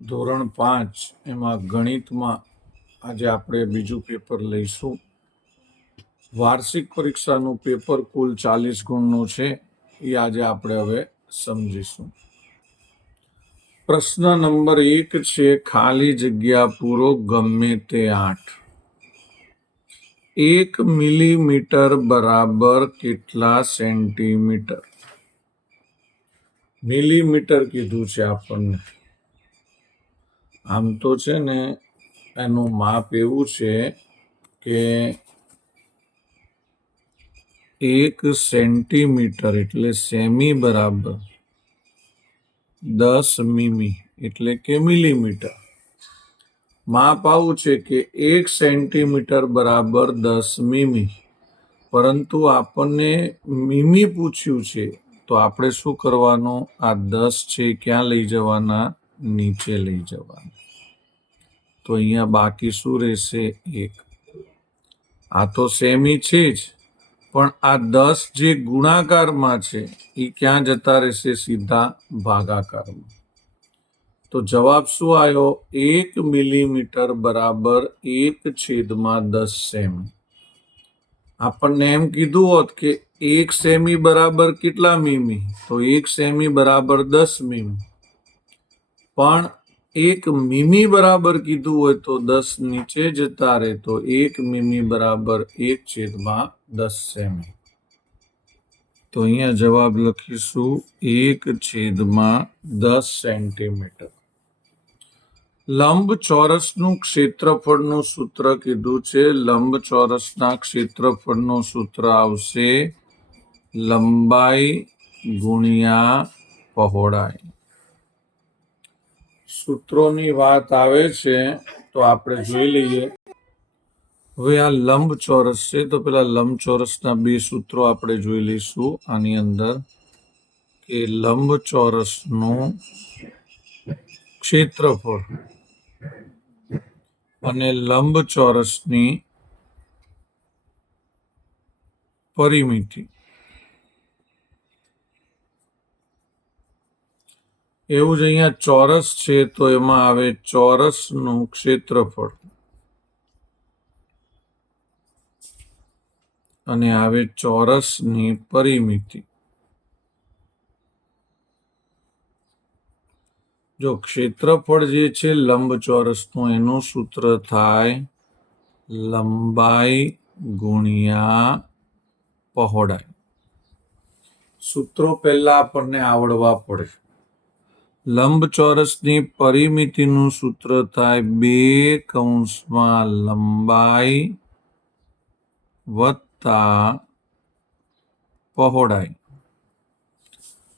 ધોરણ 5 એમાં ગણિતમાં આજે આપણે બીજું પેપર લઈશું. વાર્ષિક પરીક્ષાનું પેપર કુલ 40 ગુણનું છે. એ આજે આપણે હવે સમજીશું. પ્રશ્ન નંબર 1 છે, ખાલી જગ્યા પૂરો ગમે તે 8. 1 મિલીમીટર બરાબર કેટલા સેન્ટીમીટર? મિલીમીટર કીધું છે આપણને. આમ તો છે ને એનું માપ એવું છે કે 1 સેન્ટીમીટર એટલે સેમી બરાબર 10 મીમી એટલે કે મિલીમીટર. માપ આવું છે કે 1 સેન્ટીમીટર બરાબર 10 મીમી, પરંતુ આપણને મીમી પૂછ્યું છે તો આપણે શું કરવાનું? આ 10 છે ક્યાં લઈ જવાના? નીચે લઈ જવાના. તો અહીંયા બાકી શું રહેશે? 1. આ તો સેમી છે જ, પણ આ 10 જે ગુણાકારમાં છે એ ક્યાં જતા રહેશે? સીધા ભાગાકારમાં. તો જવાબ શું આવ્યો? 1 મિલીમીટર બરાબર 1/10 સેમી. આપણને એમ કીધું હોત કે 1 સેમી બરાબર કેટલા મીમી? તો 1 સેમી બરાબર 10 મીમી. પણ 1 મીમી બરાબર કીધું હોય તો 10 નીચે જતા રહે, તો 1 મીમી બરાબર 1/10 સેમી. તો અહીંયા જવાબ લખીશું 1/10 સેન્ટીમીટર. લંબચોરસનું ક્ષેત્રફળનું સૂત્ર કીધું છે. લંબચોરસના ક્ષેત્રફળનું સૂત્ર આવશે લંબાઈ ગુણ્યા પહોળાઈ. સૂત્રોની વાત આવે છે તો આપણે જોઈ લઈએ. હવે આ લંબચોરસ છે તો પેલા લંબચોરસના 2 સૂત્રો આપણે જોઈ લઈશું આની અંદર, કે લંબચોરસનું ક્ષેત્રફળ અને લંબચોરસની પરિમિતિ. એવું જ અહીંયા ચોરસ છે તો એમાં આવે ચોરસનું ક્ષેત્રફળ અને આવે ચોરસની પરિમિતિ. જો ક્ષેત્રફળ જે છે લંબચોરસનું, એનું સૂત્ર થાય લંબાઈ ગુણ્યા પહોળાઈ. સૂત્રો પહેલા આપણને આવડવા પડે. લંબચોરસની પરિમિતિનું સૂત્ર થાય 2 લંબાઈ વત્તા પહોળાઈ.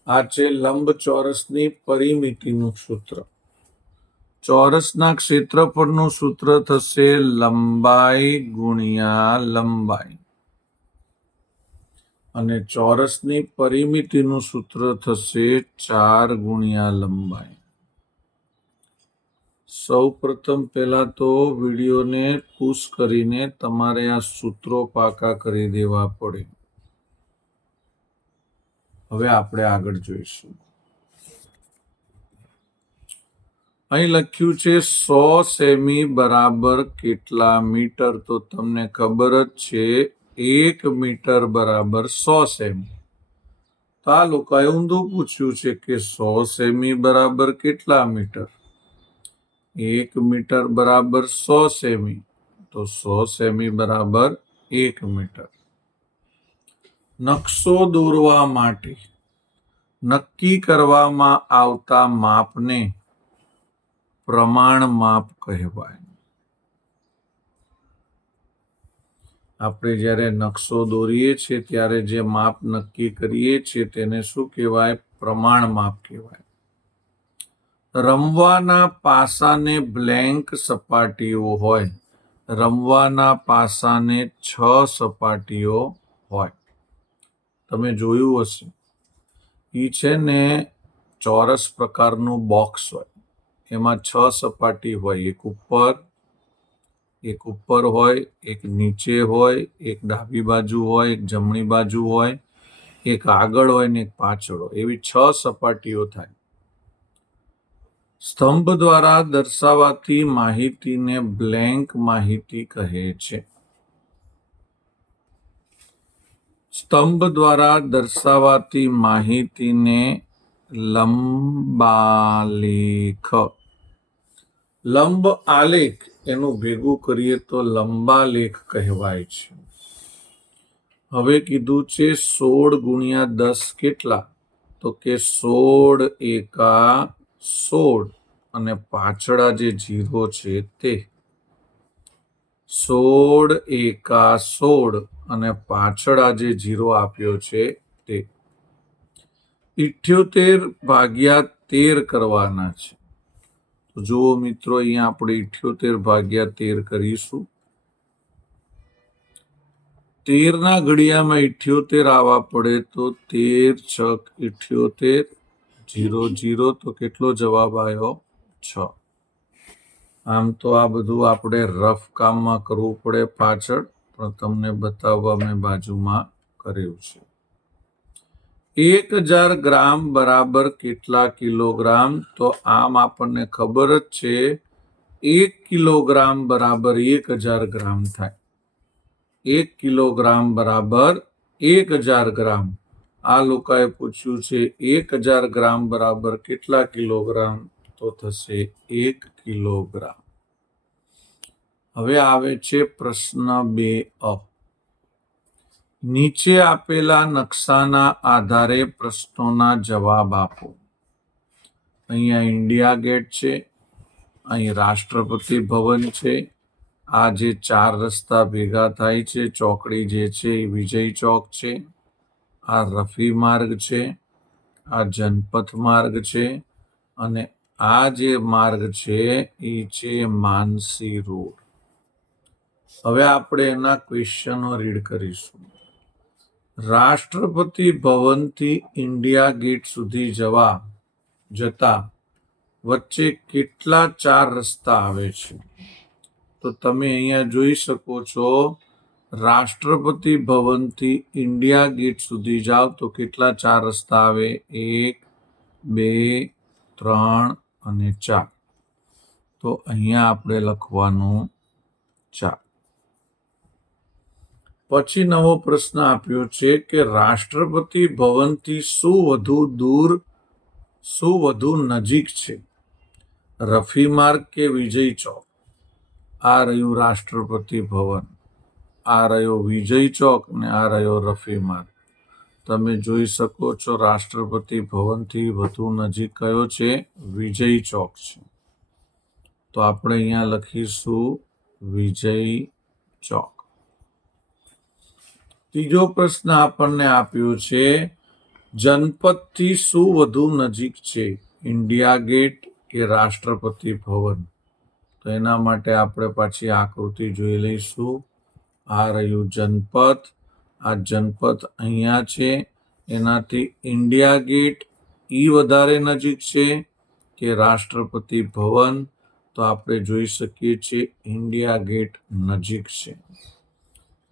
આ છે લંબચોરસની પરિમિતિનું સૂત્ર. ચોરસના ક્ષેત્રફળનું સૂત્ર થશે લંબાઈ ગુણ્યા લંબાઈ અને ચોરસની પરિમિતિનું સૂત્ર થશે 4 ગુણ્યા લંબાઈ. સૌ પ્રથમ પહેલા તો વિડીયોને પુશ કરીને તમારે આ સૂત્રો પાકા કરી દેવા પડે. હવે આપણે આગળ જોઈશું. અહીં લખ્યું છે 100 સેમી બરાબર કેટલા મીટર? તો તમને ખબર જ છે 1 મીટર બરાબર 100 સેમી. તો આ લોકોએ ઊંધું પૂછ્યું છે કે 100 સેમી બરાબર કેટલા મીટર? 1 મીટર બરાબર 100 સેમી, તો 100 સેમી બરાબર 1 મીટર. નકશો દોરવા માટે નક્કી કરવામાં આવતા માપને પ્રમાણ માપ કહેવાય. આપણે જ્યારે નકશો દોરીએ છીએ ત્યારે જે માપ નક્કી કરીએ છીએ તેને શું કહેવાય? પ્રમાણ માપ કહેવાય. રમવાના પાસાને બ્લેન્ક સપાટીઓ હોય. રમવાના પાસાને 6 સપાટીઓ હોય. તમે જોયું હશે. એ છે ને ચોરસ પ્રકારનું બોક્સ હોય, એમાં 6 સપાટી હોય. એક ઉપર હોય, એક નીચે હોય, એક ડાબી બાજુ હોય, એક જમણી બાજુ હોય, એક આગળ હોય ને એક પાછળ હોય. એવી 6 સપાટીઓ થાય. સ્તંભ દ્વારા દર્શાવાતી માહિતીને બ્લેન્ક માહિતી કહે છે. સ્તંભ દ્વારા દર્શાવાતી માહિતીને લંબાલેખ. લંબ આલેખ એનું ભેગું કરીએ તો લંબાલેખ કહેવાય છે. હવે કીધું છે 16 ગુણ્યા 10 કેટલા? તો કે 16 એકા 16 અને પાછળ જે જીરો છે તે 16 એકા 16 અને પાછળ જે જીરો આપ્યો છે તે 78 ભાગ્યા 13 કરવાના છે. તો જુઓ મિત્રો, અહીંયા આપણે 78 ભાગ્યા 13 કરીશું. 13 ના ઘડિયામાં 78 આવવા પડે તો 13 છક 78, 0 0, તો કેટલો જવાબ આવ્યો? 6. આમ તો આ બધું આપણે રફ કામમાં કરવું પડે પાછળ, પણ તમને બતાવવા મેં બાજુમાં કર્યું છે. 1000 ગ્રામ બરાબર કેટલા કિલોગ્રામ? તો આમ આપણને ખબર જ છે 1 કિલોગ્રામ બરાબર 1000 ગ્રામ થાય. 1 કિલોગ્રામ બરાબર 1000 ગ્રામ. આ લોકોએ પૂછ્યું છે 1000 ગ્રામ બરાબર કેટલા કિલોગ્રામ? તો થશે 1 કિલોગ્રામ. હવે આવે છે પ્રશ્ન 2 નીચે આપેલા નકશાના આધારે પ્રશ્નોના જવાબ આપો. અહીંયા ઇન્ડિયા ગેટ છે, અહીં રાષ્ટ્રપતિ ભવન છે, આ જે 4 રસ્તા ભેગા થાય છે ચોકડી જે છે એ વિજય ચોક છે, આ રફી માર્ગ છે, આ જનપથ માર્ગ છે, અને આ જે માર્ગ છે એ છે માનસી રોડ. હવે આપણે એના ક્વેશ્ચનો રીડ કરીશું. રાષ્ટ્રપતિ ભવનથી ઇન્ડિયા ગેટ સુધી જતા વચ્ચે કેટલા 4 રસ્તા આવે છે? તો તમે અહીંયા જોઈ શકો છો, રાષ્ટ્રપતિ ભવનથી ઇન્ડિયા ગેટ સુધી જાઓ તો કેટલા 4 રસ્તા આવે? 1 2 3 અને 4. તો અહીંયા આપણે લખવાનું 4. પછી નવો પ્રશ્ન આપ્યો છે કે રાષ્ટ્રપતિ ભવનથી શું વધુ નજીક છે? રફી માર્ગ કે વિજય ચોક? આ રહ્યું રાષ્ટ્રપતિ ભવન, આ રહ્યો વિજય ચોક ને આ રહ્યો રફી માર્ગ. તમે જોઈ શકો છો રાષ્ટ્રપતિ ભવનથી વધુ નજીક કયો છે? વિજય ચોક છે. તો આપણે અહીંયા લખીશું વિજય ચોક. ત્રીજો પ્રશ્ન આપણને આપ્યો છે જનપથથી શું વધુ નજીક છે? ઇન્ડિયા ગેટ કે રાષ્ટ્રપતિ ભવન? તો એના માટે આપણે પાછી આકૃતિ જોઈ લઈશું. આ રહ્યું જનપથ, આ જનપથ અહીંયા છે, એનાથી ઇન્ડિયા ગેટ વધારે નજીક છે કે રાષ્ટ્રપતિ ભવન? તો આપણે જોઈ શકીએ છીએ ઇન્ડિયા ગેટ નજીક છે.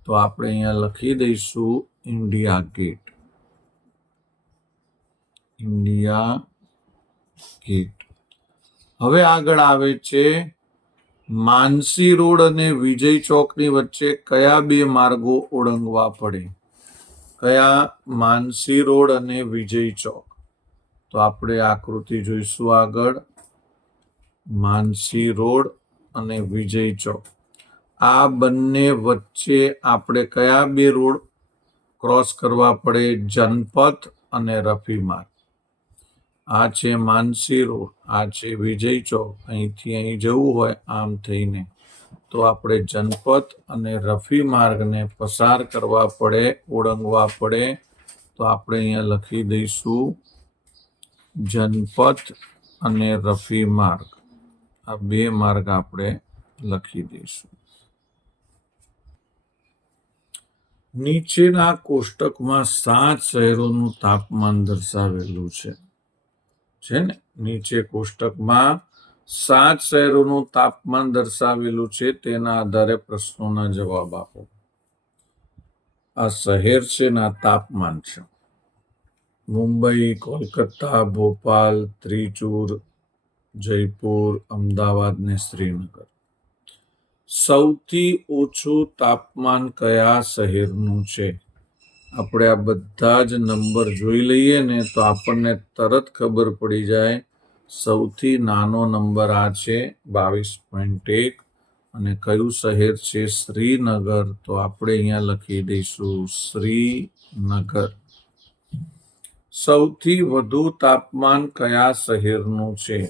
તો આપણે અહીંયા લખી દઈશું ઇન્ડિયા ગેટ. India gate. હવે આગળ આવે છે માનસી રોડ અને વિજય ચોકની વચ્ચે કયા 2 માર્ગો ઓળંગવા પડે? કયા? માનસી રોડ અને વિજય ચોક. તો આપણે આકૃતિ જોઈશું આગળ. માનસી રોડ અને વિજય ચોક, આ બંને વચ્ચે આપણે કયા 2 રોડ ક્રોસ કરવા પડે? જનપથ અને રફી માર્ગ. આ છે માનસી રોડ, આ છે વિજય ચોક. અહીંથી અહીં જવું હોય આમ થઈને તો આપણે જનપથ અને રફી માર્ગને પસાર કરવા પડે, ઓળંગવા પડે. તો આપણે અહીંયા લખી દઈશું જનપથ અને રફી માર્ગ. આ 2 માર્ગ આપણે લખી દઈશું. નીચેના કોષ્ટકમાં 7 શહેરોનું તાપમાન દર્શાવેલું છે ને? નીચે કોષ્ટકમાં 7 શહેરોનું તાપમાન દર્શાવેલું છે, તેના આધારે પ્રશ્નોના જવાબ આપો. આ શહેર છે ને આ તાપમાન છે. મુંબઈ, કોલકાતા, ભોપાલ, ત્રિચૂર, જયપુર, અમદાવાદ ને શ્રીનગર. સૌથી ઓછું તાપમાન કયા શહેરનું છે? આપણે આ બધા જ નંબર જોઈ લઈએ ને તો આપણને તરત ખબર પડી જાય. સૌથી નાનો નંબર આ છે 22.1 અને કયું શહેર છે? શ્રીનગર. તો આપણે અહીંયા લખી દઈશું શ્રીનગર. સૌથી વધુ તાપમાન કયા શહેરનું છે?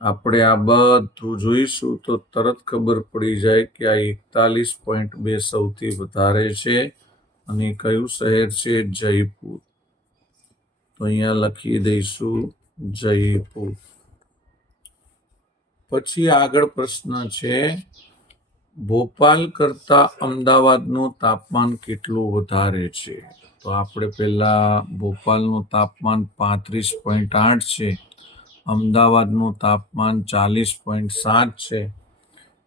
આપણે આ બધું જોઈશું તો તરત ખબર પડી જાય કે આ 41.2 સૌથી વધારે છે અને કયું શહેર છે? જયપુર. તો અહીંયા લખી દઈશું જયપુર. પછી આગળ પ્રશ્ન છે, ભોપાલ કરતા અમદાવાદનું તાપમાન કેટલું વધારે છે? તો આપણે પહેલા ભોપાલનું તાપમાન 35.8 છે, અમદાવાદનું તાપમાન 40.7 છે.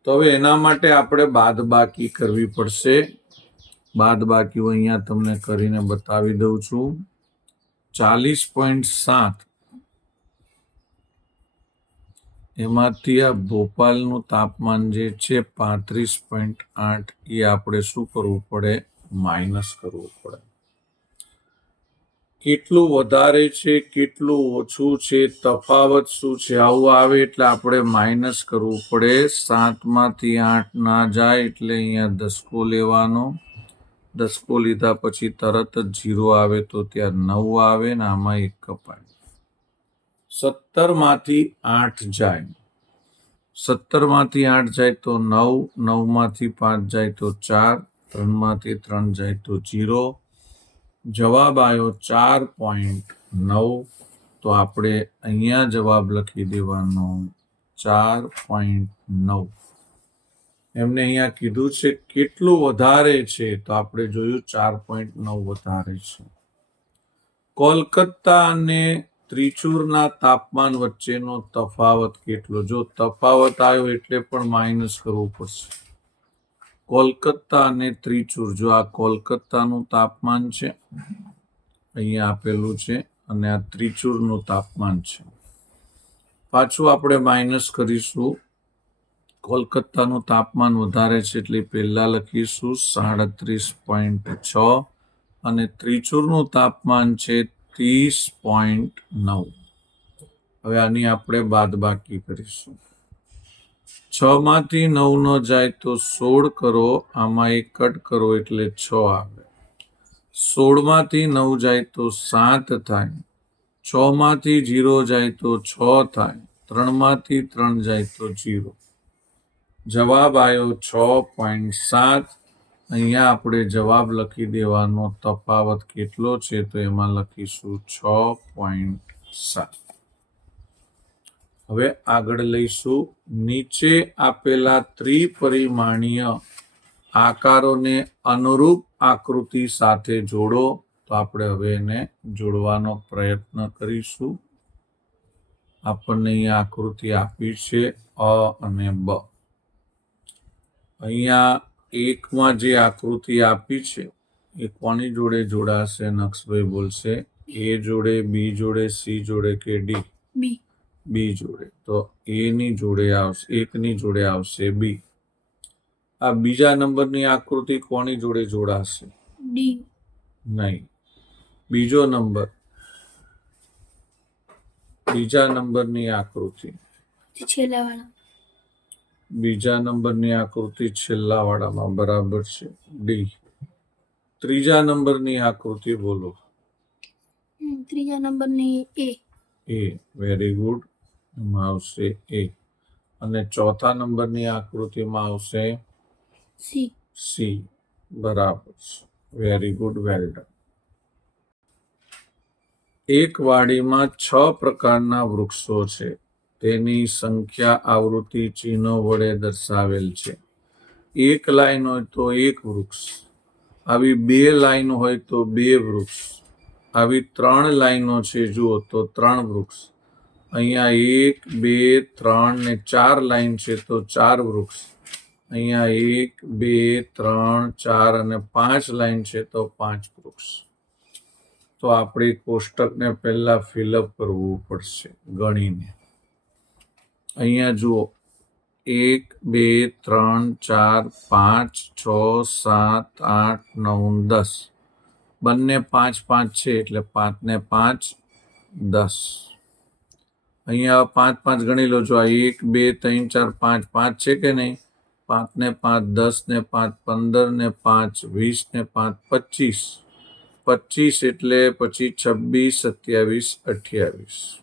તો હવે એના માટે આપણે બાદબાકી કરવી પડશે. બાદબાકી હું અહીંયા તમને કરીને બતાવી દઉં છું. 40.7 એમાંથી આ ભોપાલનું તાપમાન જે છે 35.8 એ આપણે શું કરવું પડે? માઇનસ કરવું પડે. કેટલું વધારે છે, કેટલું ઓછું છે, તફાવત શું છે, આવું આવે એટલે આપણે માઇનસ કરવું પડે. 7માંથી 8 ના જાય એટલે અહીંયા દસકો લેવાનો. દસકો લીધા પછી તરત જ 0 આવે તો ત્યાં 9 આવે ને આમાં 1 કપાય. 17માંથી 8 જાય. 17માંથી 8 જાય તો 9, 9માંથી 5 જાય તો 4, 3માંથી 3 જાય તો 0. જવાબ આવ્યો 4.9. તો આપણે અહીંયા જવાબ લખી દેવાનો 4.9. એમને અહીંયા કીધું છે કેટલું વધારે છે તો આપણે જોયું 4.9 વધારે છે. કોલકાતા અને ત્રિચુરના તાપમાન વચ્ચેનો તફાવત કેટલો? જો તફાવત આવ્યો એટલે પણ માઇનસ કરવું પડશે. કોલકાતા અને ત્રિચુર, જો આ કોલકાતાનું તાપમાન છે અહીંયા આપેલું છે અને આ ત્રિચુરનું તાપમાન છે. પાછું આપણે માઇનસ કરીશું. કોલકાતાનું તાપમાન વધારે છે એટલે પહેલા લખીશું 37.6 અને ત્રિચુરનું તાપમાન છે 30.9. હવે આની આપણે બાદબાકી કરીશું. 6માંથી 9 નો જાય તો 16 કરો, આમાં 1 કટ કરો એટલે 6 આવે. 16માંથી 9 જાય તો 7 થાય. 6માંથી 0 જાય તો 6 થાય. 3માંથી 3 જાય તો 0. જવાબ આવ્યો 6.7. અહીંયા આપણે જવાબ લખી દેવાનો. તફાવત કેટલો છે તો એમાં લખીશું 6.7. હવે આગળ લઈશું. નીચે આપેલા ત્રિપરિમાણીય આકારોને અનુરૂપ આકૃતિ સાથે જોડો. તો આપણે હવે એને જોડવાનો પ્રયત્ન કરીશું. આપણને અહીંયા આકૃતિ આપી છે અ અને બ. અહીંયા એકમાં જે આકૃતિ આપી છે એ કોની જોડે જોડાશે? નક્ષભાઈ બોલશે. એ જોડે, બી જોડે, સી જોડે કે ડી? બી જોડે. તો એ ની જોડે આવશે, એકની જોડે આવશે બી. આ બીજા નંબરની આકૃતિ કોની જોડે જોડાશે? ડી. નહીં, બીજો નંબર, બીજા નંબરની આકૃતિ, બીજા નંબરની આકૃતિ છેલ્લા વાળામાં બરાબર છે ડી. ત્રીજા નંબરની આકૃતિ બોલો. ત્રીજા નંબરની એ. એ, વેરી ગુડ, એમાં આવશે એ. અને ચોથા નંબરની આકૃતિમાં આવશે સી. સી, બરાબર છે, વેરી ગુડ, વેલ ડન. એક વાડીમાં 6 પ્રકારના વૃક્ષો છે. તેની સંખ્યા આવૃત્તિ ચિહ્નો વડે દર્શાવેલ છે. એક લાઈન હોય તો 1 વૃક્ષ, આવી 2 લાઈન હોય તો 2 વૃક્ષ, આવી 3 લાઈનો છે જુઓ તો 3 વૃક્ષ. અહીંયા 1, 2, 3 ને 4 લાઈન છે તો 4 વૃક્ષ. અહીંયા 1, 2, 3, 4 અને 5 લાઈન છે તો 5 વૃક્ષ. તો આપણે કોષ્ટકને પહેલા ફિલઅપ કરવું પડશે ગણીને. અહીંયા જુઓ 1 2 3 4 5 6 7 8 9 10 બંને 5 5 છે એટલે 5 ને 5 10. અહીંયા 5 5 ગણી લો. જો આ 1 2 3 4 5 5 છે કે નહીં? 5 ને 5 10 ને 5 15 ને 5 20 ને 5 25. 25 એટલે પછી 26 27 28.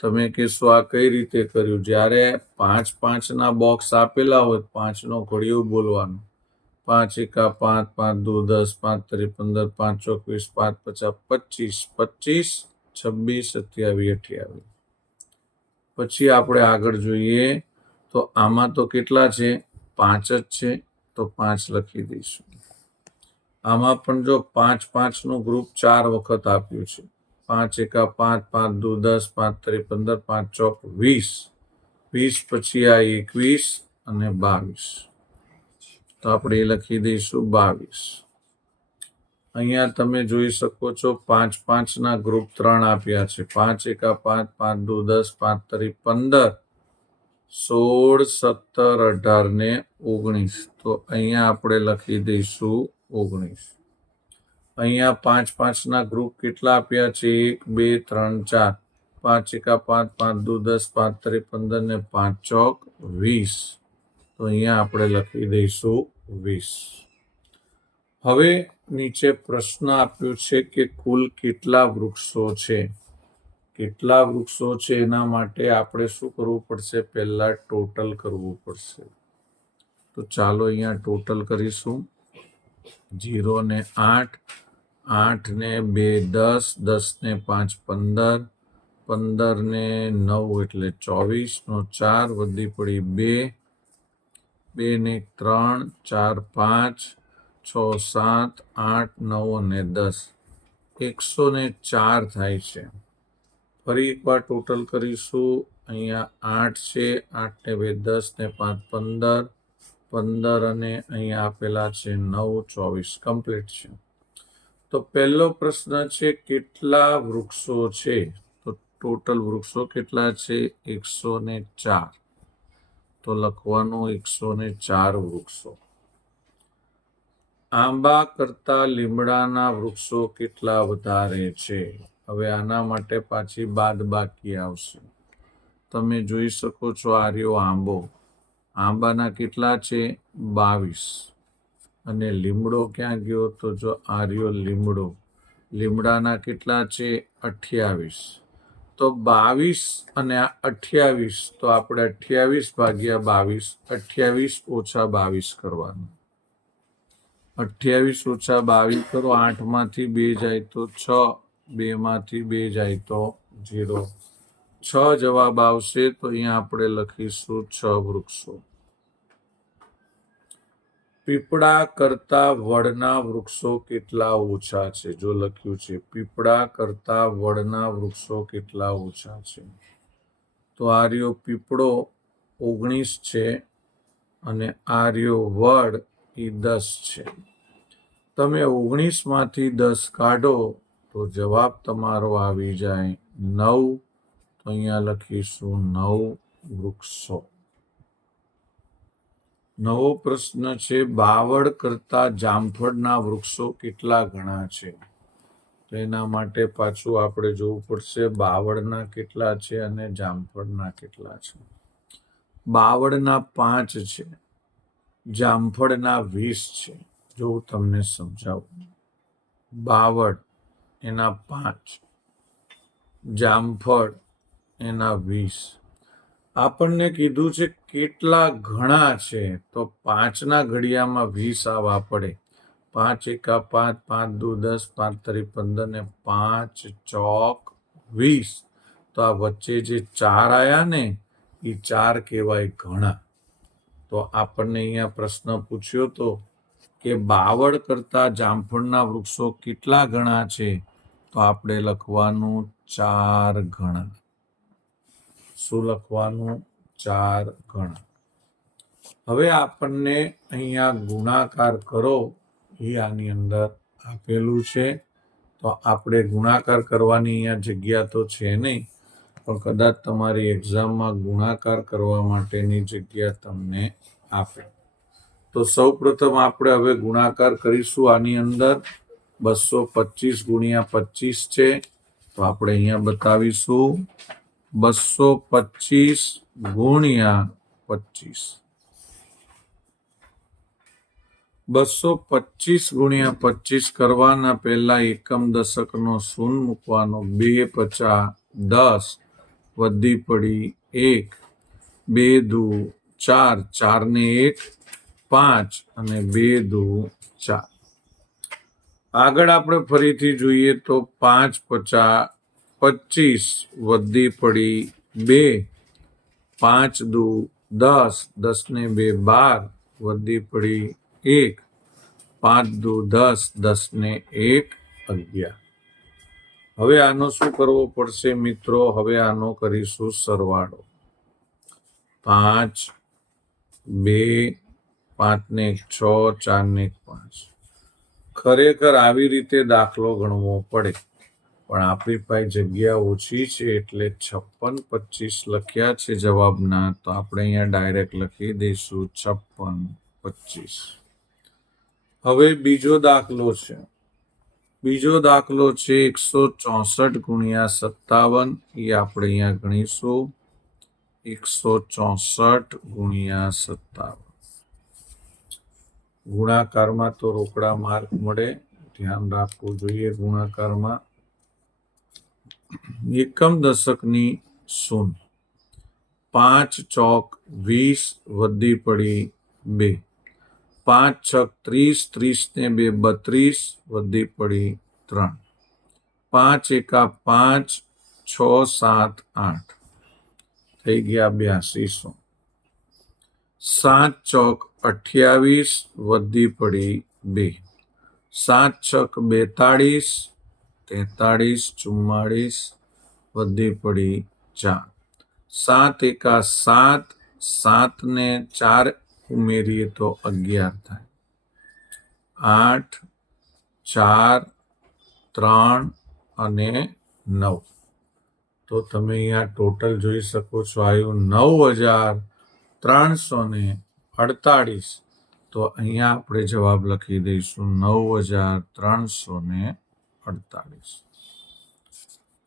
તમે કહેશો આ કઈ રીતે કર્યું? જ્યારે 5 5 ના બોક્સ આપેલા હોય 5 નો ઘડિયો બોલવાનો. 5 એકા 5 5 દુ 10 5 તરી 15 5 ચોક 20 5 પચાસ 25 25 26 27 28. પછી આપણે આગળ જોઈએ તો આમાં તો કેટલા છે? 5 જ છે તો 5 લખી દઈશું. આમાં પણ જો 5 5 નું ગ્રુપ 4 વખત આપ્યું છે. 5 એકા 5 5 દુ 10 5 તરી 15 5 ચોક 20 20 પછી આ 21 અને 22. તો આપણે એ લખી દઈશું 22. અહીંયા તમે જોઈ શકો છો 5 5 ના ગ્રુપ 3 આપ્યા છે. 5 એકા 5 5 દુ 10 5 તરી 15 16 17 18 ને 19. તો અહીંયા આપણે લખી દઈશું 19. અહીંયા 5 5 ના ગ્રુપ કેટલા આપ્યા છે? 1 2 3 4. 5 એકા 5 5 દુ 10 5 તરી 15 ને 5 ચોક 20. તો અહીંયા આપણે લખી દઈશું 20. હવે નીચે પ્રશ્ન આપ્યો છે કે કુલ કેટલા વૃક્ષો છે? કેટલા વૃક્ષો છે એના માટે આપણે શું કરવું પડશે? પહેલા ટોટલ કરવું પડશે. તો ચાલો અહીંયા ટોટલ કરીશું. 0 ને 8, 8 ને 2 10, 10 ને 5 15, 15 ને 9 એટલે 24 નો 4 વધી પડી 2, 2 ને 3 4 5 6 7 8 9 અને 10 104 થાય છે. ફરી એકવાર ટોટલ કરીશું. અહીંયા 8 છે, 8 ને 2 10 ને 5 15, 15 અને અહીંયા આપેલા છે 9 24 કમ્પ્લીટ છે. તો પહેલો પ્રશ્ન છે કેટલા વૃક્ષો છે? તો ટોટલ વૃક્ષો કેટલા છે? 104. તો લખવાનું 104 વૃક્ષો. આંબા કરતા લીમડાના વૃક્ષો કેટલા વધારે છે? હવે આના માટે પાછી બાદબાકી આવશે. તમે જોઈ શકો છો આ રહ્યો આંબો. આંબાના કેટલા છે? 22. અને લીમડો ક્યાં ગયો? તો જો આ રહ્યો લીમડો. લીમડાના કેટલા છે? 28. તો 22 અને આ 28. તો આપણે 28 ભાગ્યા 22, 28 ઓછા 22 કરવાનું. 28 ઓછા 22 કરો. 8 માંથી 2 જાય તો 6, 2 માંથી 2 જાય તો 0. 6 જવાબ આવશે. તો અહીંયા આપણે લખીશું 6 વૃક્ષો. પીપળા કરતા વડના વૃક્ષો કેટલા ઓછા છે? જો લખ્યું છે પીપળા કરતા વડના વૃક્ષો કેટલા ઓછા છે. તો આ રહ્યો પીપળો 19 છે અને આ રહ્યો વડ એ 10 છે. તમે 19 માંથી 10 કાઢો તો જવાબ તમારો આવી જાય 9. તો અહીંયા લખીશું 9 વૃક્ષો. નવો પ્રશ્ન છે બાવળ કરતા જામફળના વૃક્ષો કેટલા ગણા છે? તો એના માટે પાછું આપણે જોવું પડશે બાવળના કેટલા છે અને જામફળના કેટલા છે. બાવળના 5 છે, જામફળના 20 છે. જો હું તમને સમજાવું. બાવળ એના 5, જામફળ એના 20. આપણને કીધું છે કેટલા ઘણા છે. તો 5 ના ઘડિયામાં 20 આવવા પડે. 5 એકા 5 5 દુ 10 5 તરી 15 ને 5 ચોક 20. તો આ વચ્ચે જે 4 આયા ને એ 4 કહેવાય ઘણા. તો આપણને અહીંયા પ્રશ્ન પૂછ્યો તો કે બાવળ કરતા જામફળના વૃક્ષો કેટલા ગણા છે? તો આપણે લખવાનું 4 ગણા. શું લખવાનું? 4 ગણા. હવે આપણને અહીંયા ગુણાકાર કરો એ આની અંદર આપેલું છે. તો આપણે ગુણાકાર કરવાની અહીંયા જગ્યા તો છે નહીં, પણ કદાચ તમારી એક્ઝામમાં ગુણાકાર કરવા માટેની જગ્યા તમને આપે. તો સૌપ્રથમ આપણે હવે ગુણાકાર કરીશું. આની અંદર 225 ગુણ્યા 25 છે, તો આપણે અહીંયા બતાવીશું 225 ગુણ્યા 25. 225 ગુણ્યા 25 કરવાના પહેલા એકમ દશકનો શૂન મૂકવાનો. 2 પચા 10 વધી પડી 1, 2 દુ 4, 4 ને 1 5 અને 2 દુ 4. આગળ આપણે ફરીથી જોઈએ તો 5 પચા 25 વધી પડી 2, 5 દુ 10, 10 ને 2 12 વધી પડી 1, 5 દુ 10, 10 ને 1 11. હવે આનો શું કરવો પડશે મિત્રો? હવે આનો કરીશું સરવાળો. 5, 2, 5 ને 1 6, 4 ને 1 5. ખરેખર આવી રીતે દાખલો ગણવો પડે, પણ આપણી પાસે જગ્યા ઓછી છે એટલે 56 25 લખ્યા છે જવાબના, તો આપણે અહીંયા ડાયરેક્ટ લખી દઈશું 56 25. હવે બીજો દાખલો છે. બીજો દાખલો છે 164 ગુણ્યા 57. એ આપણે અહીંયા ગણીશું 164 ગુણ્યા 57. ગુણાકારમાં તો રોકડા માર્ક મળે, ધ્યાન રાખવું જોઈએ ગુણાકારમાં. એકમ દશકની શૂન. 5 ચોક 20 વધી પડી 2, 5 છક 30, 30 ને 2 32 વધી પડી 3, 5 એકા 5, 6 7 8 થઈ ગયા 8200. 7 ચોક 28 વધી પડી 2, 7 છક 42, 43 44 વધી પડી 4, 7 એકા 7, 7 ને 4 ઉમેરીએ તો 11 થાય. 8 4 3 અને 9. તો તમે અહીંયા ટોટલ જોઈ શકો છો, આવ્યું 9348. તો અહીંયા આપણે જવાબ લખી દઈશું 9348.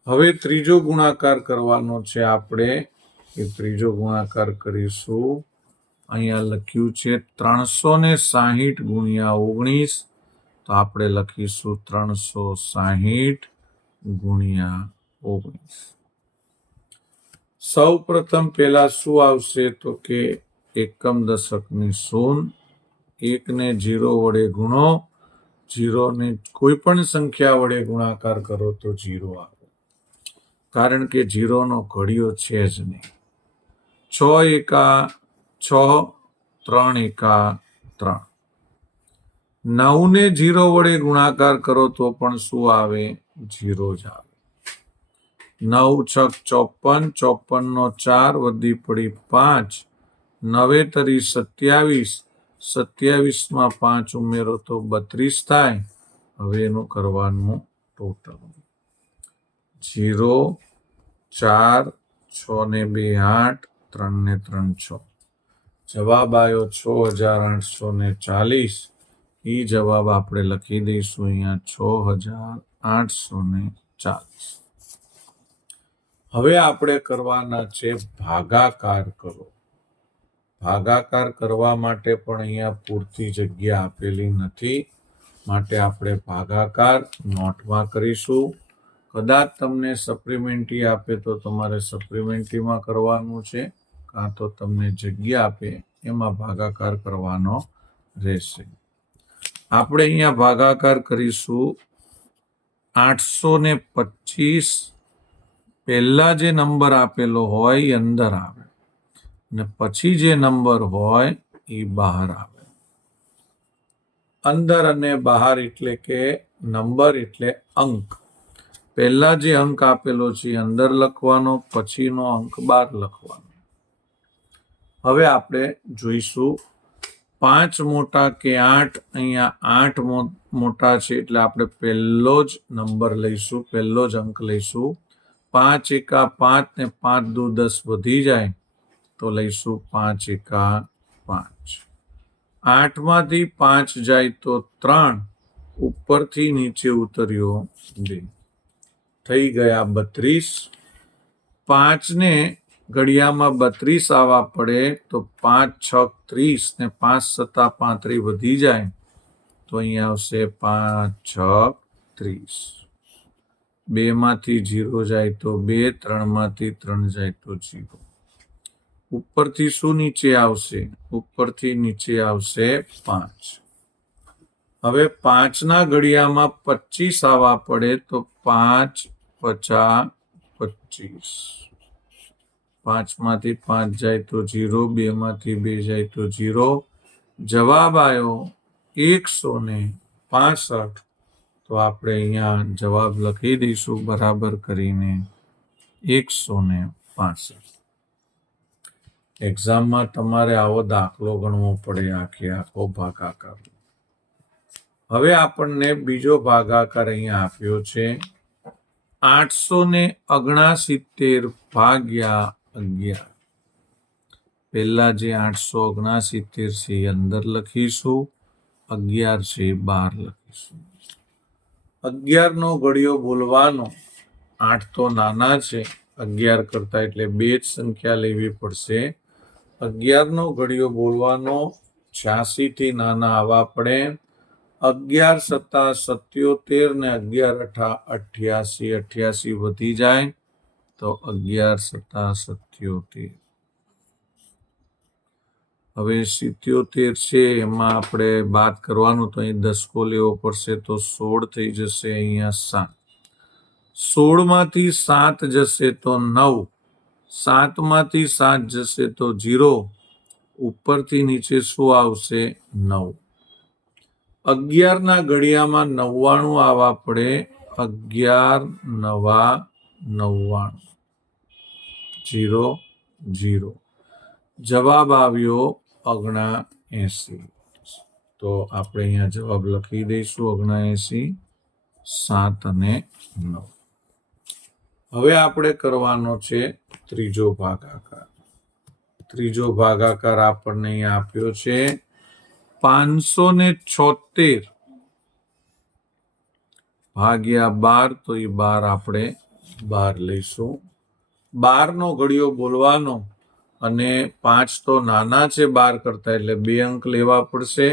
હવે ત્રીજો ગુણાકાર કરવાનો છે આપણે. એ ત્રીજો ગુણાકાર કરીશું. અહીંયા લખ્યું છે 360 ગુણ્યા 19. તો આપણે લખીશું 360 ગુણ્યા 19. સૌ પ્રથમ પહેલા શું આવશે? તો કે એકમ દશકની શૂન. 1 ને 0 વડે ગુણો, 0 ને કોઈ પણ સંખ્યા વડે ગુણાકાર કરો તો 0 આવે, કારણ કે 0 નો ઘડિયો છે જ નહીં. 6 એકા 6, 3 એકા 3. 9 ને 0 વડે ગુણાકાર કરો તો પણ શું આવે? 0 જ આવે. 9 છક 54, 54 નો 4 વધી પડી 5, 9 તરી 27, 27 માં 5 ઉમેરો તો 32 થાય. હવે એનું કરવાનું ટોટલ. 0 4, 6 ને 2 8, 3 ને 3 6. જવાબ આવ્યો 6840. એ જવાબ આપણે લખી દઈશું અહીંયા 6840. હવે આપણે કરવાના છે ભાગાકાર કરો. ભાગાકાર કરવા માટે પણ અહીંયા પૂરતી જગ્યા આપેલી નથી, માટે આપણે ભાગાકાર નોટમાં કરીશું. કદાચ તમને સપ્લિમેન્ટરી આપે તો તમારે સપ્લિમેન્ટરીમાં કરવાનું છે, કાં તો તમને જગ્યા આપે એમાં ભાગાકાર કરવાનો રહેશે. આપણે અહીંયા ભાગાકાર કરીશું 825. પહેલા જે નંબર આપેલો હોય એ અંદર આવે અને પછી જે નંબર હોય એ બહાર આવે. અંદર અને બહાર એટલે કે નંબર એટલે અંક. પહેલા જે અંક આપેલો છે એ અંદર લખવાનો, પછીનો અંક બહાર લખવાનો. હવે આપણે જોઈશું 5 મોટા કે 8. અહીંયા 8 મોટા છે એટલે આપણે પહેલો જ નંબર લઈશું, પહેલો જ અંક લઈશું. 5 એકા 5 ને 5 દુ 10 વધી જાય તો લઈશું 5 એકા 5. 8 માંથી 5 જાય તો 3, ઉપરથી નીચે ઉતર્યો 2, થઈ ગયા 32. 5 ને ઘડિયામાં 32 આવવા પડે તો 5 6 30 ને 5 7 35 વધી જાય તો અહીંયા આવશે 5 6 30. 2 માંથી 0 જાય તો 2, 3 માંથી 3 જાય તો 0. ઉપરથી શું નીચે આવશે? ઉપરથી નીચે આવશે 5. હવે 5 ના ઘડિયામાં 25 આવવા પડે તો 5 50 25. 5 માંથી 5 જાય તો 0, 2 માંથી 2 જાય તો 0. જવાબ આવ્યો 165. તો આપણે અહીંયા જવાબ લખી દઈશું બરાબર કરીને 165. એક્ઝામમાં તમારે આવો દાખલો ગણવો પડે, આખો ભાગાકાર. હવે આપણને બીજો ભાગાકાર અહીંયા આપ્યો છે 869 ભાગ્યા 11. પહેલા જે 869 છે એ અંદર લખીશું, 11 છે એ બહાર લખીશું. 11 નો ઘડિયો બોલવાનો, 8 તો નાના છે 11 કરતા, એટલે 2 જ સંખ્યા લેવી પડશે. 11 નો ઘડિયો બોલવાનો 86 થી નાના આવવા પડે. 11 7 77 ને 11 8 88, 88 વધી જાય તો 11 7 77. હવે 77 છે એમાં આપણે બાદ કરવાનું તો અહીં દસકો લેવો પડશે તો 16 થઈ જશે. અહીંયા 7. 16 માંથી 7 જશે તો 9. 7 માંથી 7 જશે તો 0. ઉપરથી નીચે શું આવશે? 9. 11 ના ઘડિયામાં 99 આવવા પડે. 11 9 99. 0 0. જવાબ આવ્યો 79. તો આપણે અહીંયા જવાબ લખી દઈશું 79, 7 અને 9. હવે આપણે કરવાનો છે ત્રીજો ભાગાકાર. ત્રીજો ભાગાકાર આપણને અહીંયા આપ્યો છે 576 ભાગ્યા 12. તો એ 12 આપણે બહાર લઈશું. 12 નો ઘડિયો બોલવાનો અને 5 તો નાના છે 12 કરતા, એટલે 2 અંક લેવા પડશે.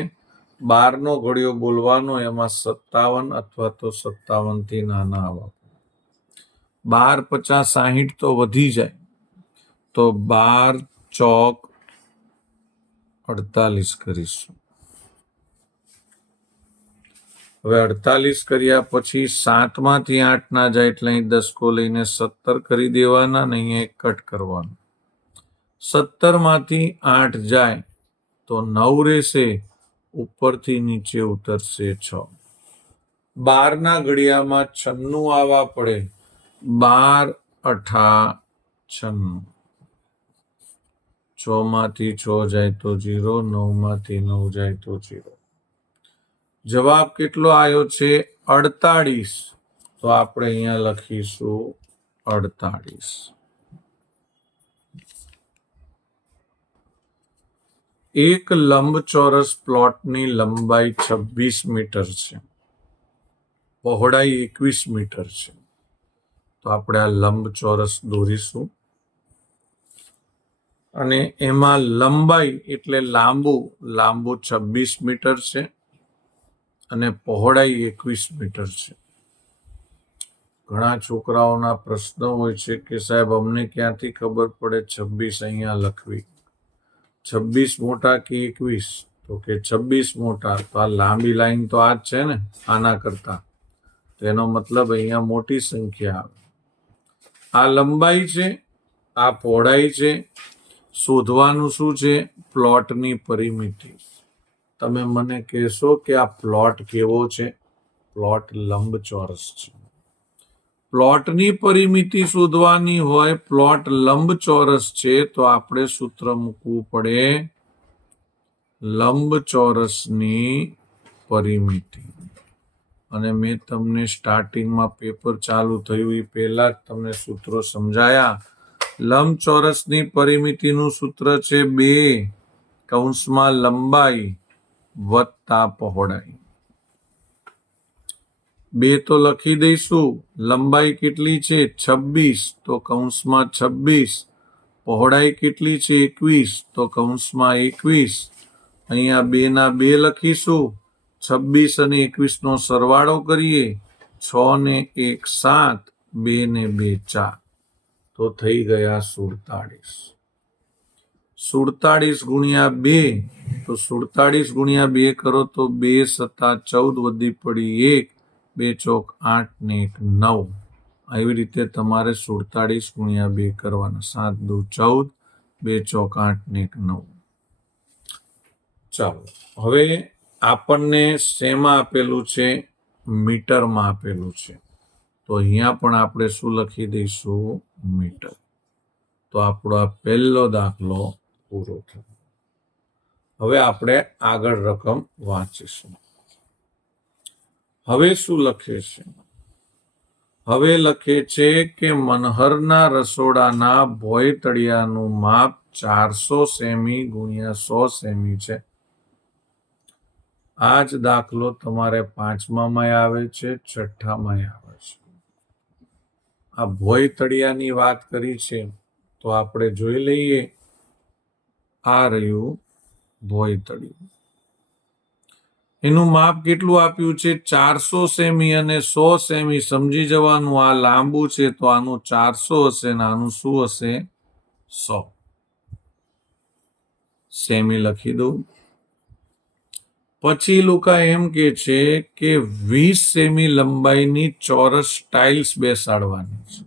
12 નો ઘડિયો બોલવાનો, એમાં 57 અથવા તો 57 થી નાના આવવા. 12 50 60 તો વધી જાય તો 12 ચોક 48 કરીશું. હવે 48 કર્યા પછી 7 માંથી 8 ના જાય એટલે અહીં દસકો લઈને 17 કરી દેવાના ને અહીંયા એક કટ કરવાનું. 17 માંથી 8 જાય તો 9 રહેશે, ઉપરથી નીચે ઉતરશે 6. 12 ના ઘડિયામાં 96 આવવા પડે. 12 8 96. 6 માંથી 6 જાય તો 0, 9 માંથી 9 જાય તો 0. જવાબ કેટલો આવ્યો છે? 48. તો આપણે અહીંયા લખીશું 48. એક લંબચોરસ પ્લોટની લંબાઈ 26 મીટર છે, પહોળાઈ 21 મીટર છે. તો આપણે આ લંબચોરસ દોરીશું અને એમાં લંબાઈ એટલે લાંબુ 26 મીટર છે અને પહોળાઈ 21 મીટર છે. ઘણા છોકરાઓના પ્રશ્ન હોય છે કે સાહેબ અમને ક્યાંથી ખબર પડે 26 અહીંયા લખવી? 26 મોટા કે 21? તો કે 26 મોટા. તો આ લાંબી લાઈન તો આ જ છે ને, આના કરતા. તો એનો મતલબ અહીંયા મોટી સંખ્યા આવે. આ લંબાઈ છે, આ પહોળાઈ છે. શોધવાનું શું છે? પ્લોટની પરિમિતિ. તમે મને કહેશો કે આ પ્લોટ કેવો છે? પ્લોટ લંબચોરસ છે. પ્લોટની પરિમિતિ શોધવાની હોય, પ્લોટ લંબચોરસ છે, તો આપણે સૂત્ર મૂકવું પડે લંબચોરસની પરિમિતિ. અને મેં તમને સ્ટાર્ટિંગમાં પેપર ચાલુ થયું એ પહેલા જ તમને સૂત્રો સમજાયા. લંબચોરસની પરિમિતિનું સૂત્ર છે 2 લંબાઈ વત્તા પહોળાઈ. 2 તો લખી દઈશું. લંબાઈ કેટલી છે? 26, તો કૌંસમાં 26. પહોળાઈ કેટલી છે? 21, તો કૌંસમાં 21. અહીંયા 2 ના 2 લખીશું. 26 અને 21 નો સરવાળો કરીએ. 6 ને 1 7, 2 ને 2 4, તો થઈ ગયા 47. 47 ગુણ્યા 2, તો 47 ગુણ્યા 2 કરો તો 2 સત્તા 14 વધી પડી 1, 2 ચોક 8 ને 1 9. આવી રીતે તમારે 47 ગુણ્યા 2 કરવાના. 7 દુ 14, 2 ચોક 8 ને 1 9. ચાલો, હવે આપણને શેમાં આપેલું છે? મીટરમાં આપેલું છે. તો અહીંયા પણ આપણે શું લખી દઈશું? મીટર. તો આપણો આ પહેલો દાખલો પૂરો થયો. હવે આપણે આગળ રકમ વાંચીશું. હવે શું લખે છે? હવે લખે છે કે મનહરના રસોડાના ભોંયતળિયાનું માપ 400 સેમી ગુણ્યા 100 સેમી છે. આ જ દાખલો તમારે 5મામાં આવે છે, 6ઠામાં આવે છે. આ ભોંયતળિયાની વાત કરી છે તો આપણે જોઈ લઈએ. આ રહ્યું ભોંયતળિયું. એનું માપ કેટલું આપ્યું છે? 400 સેમી અને 100 સેમી. સમજી જવાનું, આ લાંબુ છે તો આનું 400 હશે ને આનું શું હશે? 100 સેમી લખી દઉં. પછી લોકો એમ કે છે કે 20 સેમી લંબાઈની ચોરસ ટાઇલ્સ બેસાડવાની છે.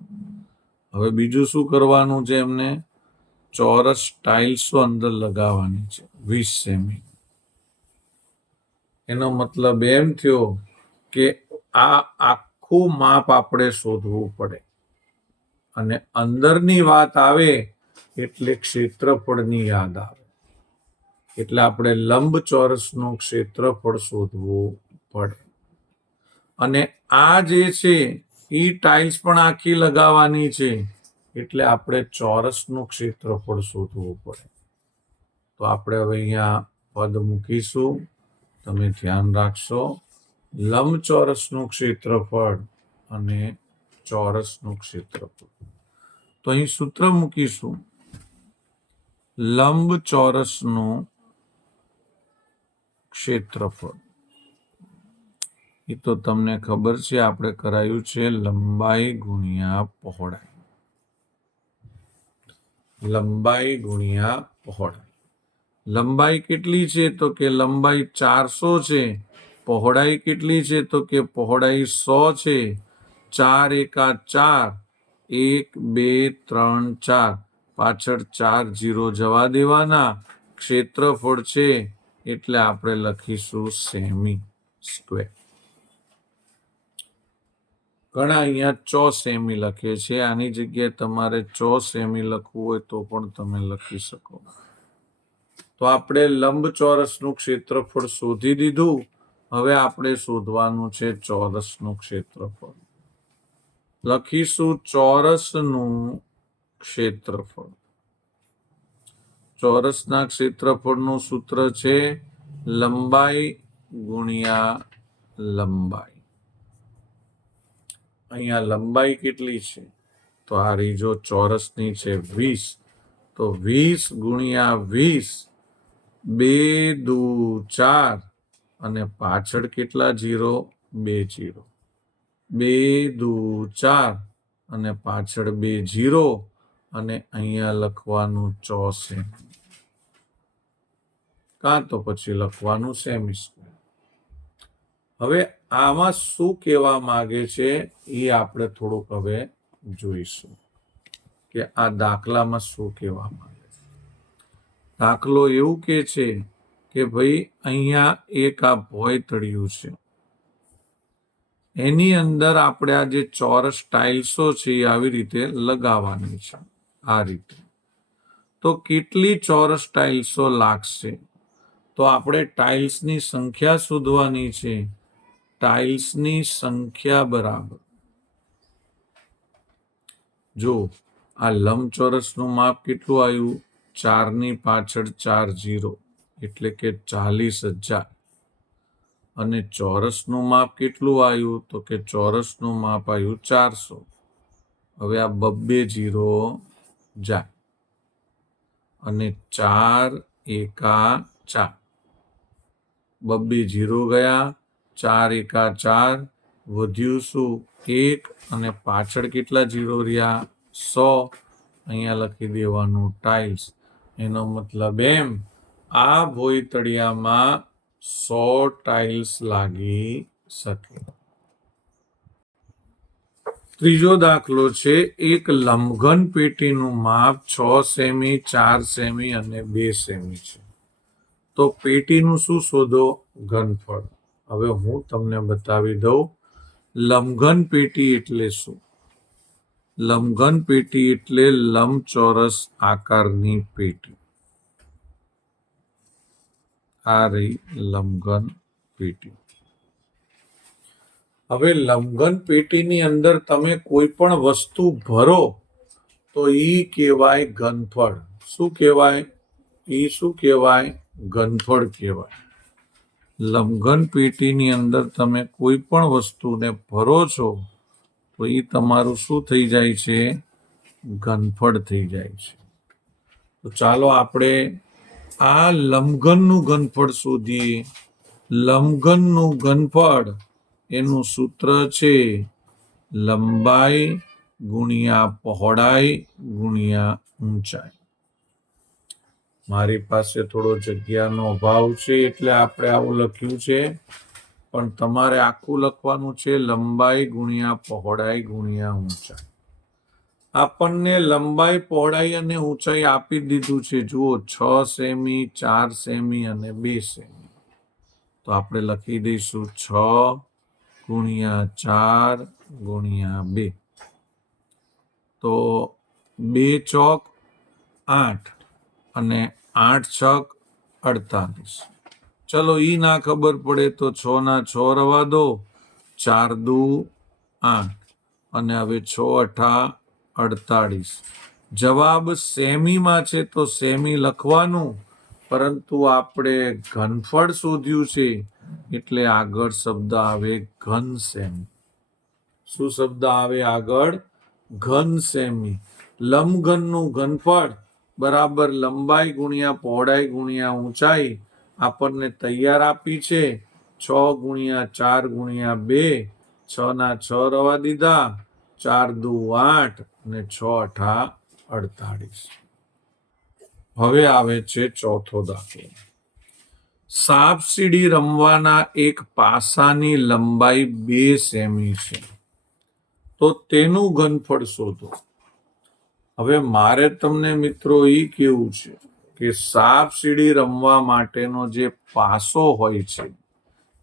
હવે બીજું શું કરવાનું છે? એમને ચોરસ ટાઇલ્સો અંદર લગાવવાની છે 20 સેમી. એનો મતલબ એમ થયો કે આ આખું માપ આપણે શોધવું પડે, અને અંદરની વાત આવે એટલે ક્ષેત્રફળની યાદ આવે. એટલે આપણે લંબચોરસનું ક્ષેત્રફળ શોધવું પડે. અને આ જે છે એ ટાઇલ્સ પણ આખી લગાવવાની છે, એટલે આપણે ચોરસનું ક્ષેત્રફળ શોધવું પડે. તો આપણે હવે અહીંયા પદ મૂકીશું. તમે ધ્યાન રાખશો. લંબચોરસનું ક્ષેત્રફળ અને ચોરસનું ક્ષેત્રફળ. તો અહીં સૂત્ર મૂકીશું. લંબચોરસનું ક્ષેત્રફળ, એ તો તમને ખબર છે, આપણે કરાયું છે લંબાઈ ગુણ્યા પહોળાઈ. લંબાઈ ગુણ્યા પહોળાઈ. લંબાઈ કેટલી છે? તો કે લંબાઈ 400 છે. પહોળાઈ કેટલી છે? તો કે પહોળાઈ 100 છે. 4 એકા 4, 1 2 3 4, પાછળ 4 0 જવા દેવાના. ક્ષેત્રફળ છે એટલે આપણે લખીશું સેમી સ્ક્વેર. ઘણા અહીંયા 100 સેમી લખે છે. આની જગ્યાએ તમારે 100 સેમી લખવું હોય તો પણ તમે લખી શકો. તો આપણે લંબચોરસનું ક્ષેત્રફળ શોધી દીધું. હવે આપણે શોધવાનું છે ચોરસનું ક્ષેત્રફળ. લખીશું ચોરસનું ક્ષેત્રફળ. ચોરસના ક્ષેત્રફળનું સૂત્ર છે લંબાઈ ગુણ્યા લંબાઈ. અહીંયા લંબાઈ કેટલી છે? તો આ રીજો ચોરસની છે 20, તો 20 ગુણ્યા 20, 2 દુ 4, અને પાછળ કેટલા 0? 2 0. 2 દુ 4 અને પાછળ 2 0, અને અહીંયા લખવાનું 100 સેમી, કાં તો પછી લખવાનું સેમી સ્ક્વેર. હવે આમાં શું કહેવા માંગે છે એ આપણે થોડુંક હવે જોઈશું કે આ દાખલામાં શું કહેવા માંગે છે. દાખલો એવું કે છે કે ભાઈ અહીંયા એક આ ભોંયતળિયું છે, એની અંદર આપણે આ જે ચોરસ ટાઇલ્સો છે એ આવી રીતે લગાવવાની છે. આ રીતે તો કેટલી ચોરસ ટાઇલ્સો લાગશે? તો આપણે ટાઇલ્સની સંખ્યા શોધવાની છે. ટાઇલ્સની સંખ્યા બરાબર, જો આ લંબચોરસનું માપ કેટલું આવ્યું, 4 ની પાછળ 4 0 એટલે કે 40,000. અને ચોરસનું માપ કેટલું આવ્યું, તો કે ચોરસનું માપ આવ્યું 400. હવે આ 2 0 જાય અને 4 એકા 4, 2 0 ગયા, 4 એકા 4, વધ્યું શું 1, અને પાછળ કેટલા 0 રહ્યા 100. અહીંયા લખી દેવાનું ટાઇલ્સ. એનો મતલબ એમ આ ભોંયતળિયામાં 100 ટાઇલ્સ લાગી શકે. ત્રીજો દાખલો છે, એક લંબઘન પેટીનું માપ 6 સેમી, 4 સેમી અને 2 સેમી છે. તો પેટીનું શું શોધો, ઘનફળ. હવે હું તમને બતાવી દઉં લંબઘન પેટી એટલે શું. લંબઘન પેટી એટલે લંબચોરસ આકારની પેટી. આ રહી લંબઘન પેટી. હવે લંબઘન પેટીની અંદર તમે કોઈ પણ વસ્તુ ભરો તો ઈ કહેવાય ઘનફળ. શું કહેવાય, ઈ શું કહેવાય, ઘનફળ કહેવાય. લંબઘન પેટીની અંદર તમે કોઈ પણ વસ્તુને ભરો છો તો ઈ તમારું શું થઈ જાય છે, ઘનફળ થઈ જાય છે. તો ચાલો આપણે આ લંબઘનનું ઘનફળ શોધીએ. લંબઘનનું ઘનફળ એનું સૂત્ર છે લંબાઈ ગુણ્યા પહોળાઈ ગુણ્યા ઊંચાઈ. મારી પાસે થોડો જગ્યાનો અભાવ છે એટલે આપણે આવું લખ્યું છે, પણ તમારે આખું લખવાનું છે લંબાઈ ગુણ્યા પહોળાઈ ગુણ્યા ઊંચાઈ. આપણને લંબાઈ, પહોળાઈ અને ઊંચાઈ આપી દીધું છે. જુઓ 6 સેમી, 4 સેમી અને 2 સેમી. તો આપણે લખી દઈશું 6 ગુણ્યા 4 ગુણ્યા 2. તો 2 ચોક 8 અને 8 છક 48. ચલો ઈ ના ખબર પડે તો 6 ના 6 રવા દો, 4 દુ 8 અને હવે 6 અઠા 48. જવાબ સેમીમાં છે તો સેમી લખવાનું, પરંતુ આપણે ઘનફળ શોધ્યું છે એટલે આગળ શબ્દ આવે ઘન સેમી. શું શબ્દ આવે આગળ, ઘન સેમી. લંબઘનનું ઘનફળ બરાબર લંબાઈ ગુણ્યા પહોળાઈ ગુણ્યા ઊંચાઈ આપણને તૈયાર આપી છે. 6 ગુણ્યા 4 ગુણ્યા 2, 6 ના 6 રવા દીધા, 4 દુ 8 અને 6 અઠા 48. હવે આવે છે ચોથો દાખલો. સાપ સીડી રમવાના એક પાસાની લંબાઈ 2 સેમી છે, તો તેનું ઘનફળ શોધો. હવે મારે તમને મિત્રો એ કેવું છે કે સાપ સીડી રમવા માટેનો જે પાસો હોય છે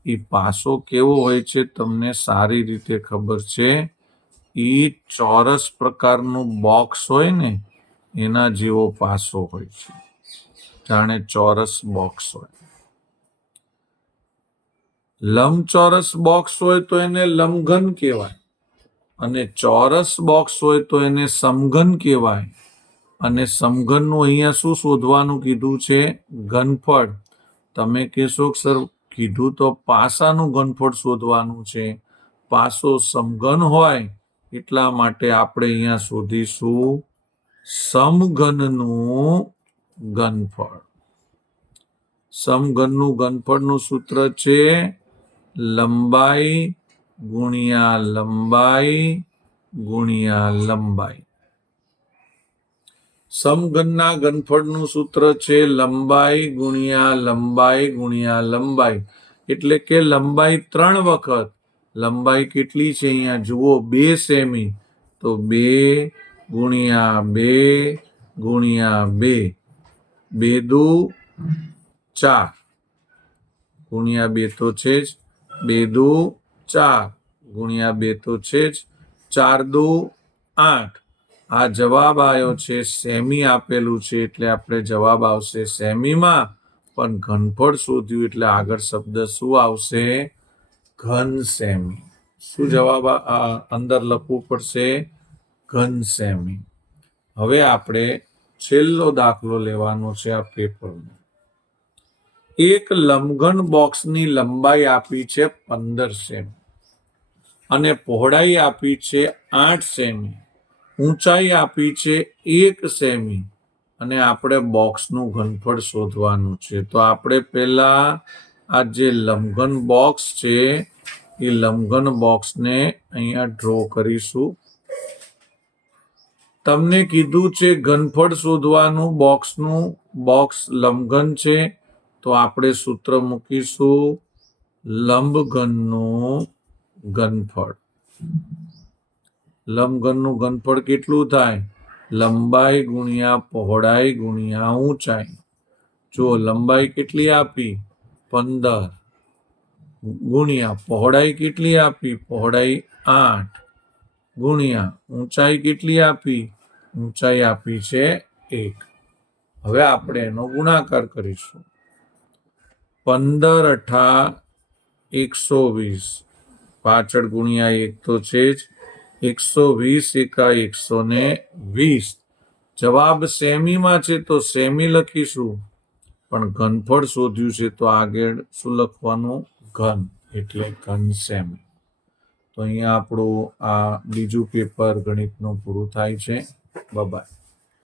એ પાસો કેવો હોય છે તમને સારી રીતે ખબર છે. એ ચોરસ પ્રકારનું બોક્સ હોય ને એના જેવો પાસો હોય છે, જાણે ચોરસ બોક્સ હોય. લંબચોરસ બોક્સ હોય તો એને લંબઘન કહેવાય, અને ચોરસ બોક્સ હોય તો એને સમઘન કહેવાય. અને સમઘનનું અહીંયા શું શોધવાનું કીધું છે, ઘનફળ. તમે કહેશો સર કીધું તો પાસાનું ઘનફળ શોધવાનું છે. પાસો સમઘન હોય એટલા માટે આપણે અહીંયા શોધીશું સમઘનનું ઘનફળ. સમઘનનું ઘનફળનું સૂત્ર છે લંબાઈ ગુણ્યા લંબાઈ ગુણ્યા લંબાઈ. સમઘનના ઘનફળનું સૂત્ર છે લંબાઈ ગુણ્યા લંબાઈ ગુણ્યા લંબાઈ, એટલે કે લંબાઈ 3 વખત. લંબાઈ કેટલી છે અહીંયા જુઓ 2 સેમી, તો 2 ગુણ્યા 2 ગુણ્યા 2, 2 દુ 4 ગુણ્યા 2 તો છે જ, 2 દુ 4 ગુણ્યા 2 તો છે જ, 4 દુ 8. આ જવાબ આવ્યો છે સેમી આપેલું છે એટલે આપણે જવાબ આવશે સેમીમાં, પણ ઘનફળ શોધ્યું એટલે આગળ શબ્દ શું આવશે, ઘન સેમી. શું જવાબ અંદર લખવું પડશે? ઘન સેમી. હવે આપણે છેલ્લો દાખલો લેવાનો છે આ પેપરનો. એક લંબઘન બોક્સની લંબાઈ આપી છે 15 સેમી અને પહોળાઈ આપી છે 8 સેમી, ઊંચાઈ આપી છે 1 સેમી અને આપણે બોક્સનું ઘનફળ શોધવાનું છે. તો આપણે પહેલા આ જે લંબઘન બોક્સ છે એ લંબઘન બોક્સને અહીંયા ડ્રો કરીશું. તમને કીધું છે ઘનફળ શોધવાનું બોક્સનું. બોક્સ લંબઘન છે તો આપણે સૂત્ર મૂકીશું લંબઘનનું ઘનફળ. લંબઘનનું ઘનફળ કેટલું થાય? લંબાઈ ગુણ્યા પહોળાઈ ગુણ્યા ઊંચાઈ. જો લંબાઈ કેટલી આપી? 15 ગુણ્યા પહોળાઈ કેટલી આપી? પહોળાઈ 8 ગુણ્યા ઊંચાઈ કેટલી આપી? ઊંચાઈ આપી છે 1. હવે આપણે એનો ગુણાકાર કરીશું. 15 અઠા 120, પાછળ ગુણ્યા 1 તો છે જ. 120 એકા 120. જવાબ સેમીમાં છે તો સેમી લખીશું, પણ ઘનફળ શોધ્યું છે તો આગળ શું લખવાનું? ઘન, એટલે ઘન સેમી. તો અહીંયા આપણું આ બીજું પેપર ગણિતનું પૂરું થાય છે. બાય.